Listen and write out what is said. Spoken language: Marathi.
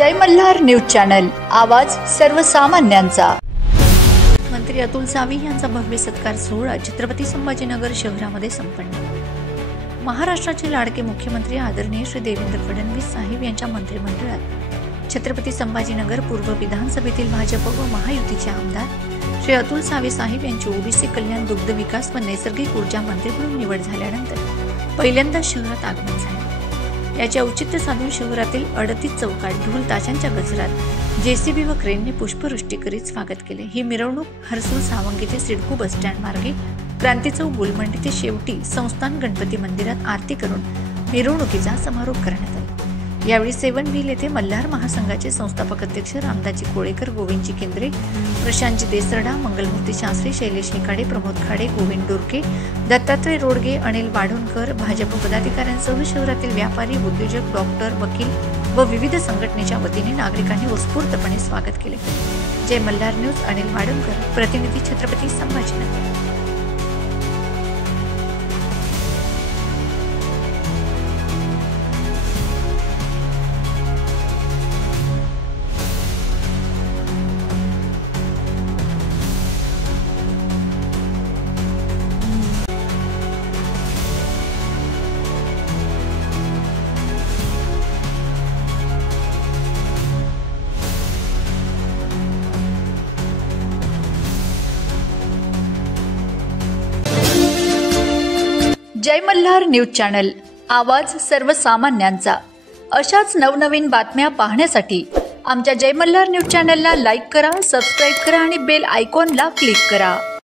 जय मल्हार न्यूज चॅनल, आवाज सर्वसामान्यांचा। मंत्री अतुल सावे यांचा भव्य सत्कार सोहळा छत्रपती संभाजीनगर शहरामध्ये संपन्न। महाराष्ट्राचे लाडके मुख्यमंत्री आदरणीय श्री देवेंद्र फडणवीस साहेब यांच्या मंत्रिमंडळात छत्रपती संभाजीनगर पूर्व विधानसभेतील भाजप व महायुतीचे आमदार श्री अतुल सावे साहेब यांची ओबीसी कल्याण, दुग्ध विकास व नैसर्गिक ऊर्जा मंत्री म्हणून निवड झाल्यानंतर पहिल्यांदा शहरात आगमन झाले। याचे औचित्य साधून शहरातील 38 चौकात ढोल ताशांच्या गजरात जेसीबी व क्रेनने पुष्पवृष्टी करीत स्वागत केले। ही मिरवणूक हर्सुल सावंगी ते सिडको बस स्टँड मार्गे क्रांती चौक गोलमंडी ते शेवटी संस्थान गणपती मंदिरात आरती करून मिरवणुकीचा समारोप करण्यात आला। यावेळी सेवन व्हील येथे मल्हार महासंघाचे संस्थापक अध्यक्ष रामदाजी कोळेकर, गोविंदजी केंद्रे, प्रशांतजी देसरडा, मंगलमूर्ती शास्त्री, शैलेश निकाडे, प्रमोद खाडे, गोविंद डोरके, दत्तात्रय रोडगे, अनिल वाढोणकर, भाजप पदाधिकाऱ्यांसह शहरातील व्यापारी, उद्योजक, डॉक्टर, वकील व विविध संघटनेच्या वतीने नागरिकांनी उत्स्फूर्तपणे स्वागत केले। जय मल्हार न्यूज, अनिल वाढोणकर, प्रतिनिधी छत्रपती संभाजीनगर। जय मल्हार न्यूज चॅनल, आवाज सर्वसामान्यांचा। अशाच नवनवीन बातम्या पाहण्यासाठी आमच्या जय मल्हार न्यूज चॅनलला लाईक करा, सबस्क्राइब करा आणि बेल आयकॉनला क्लिक करा।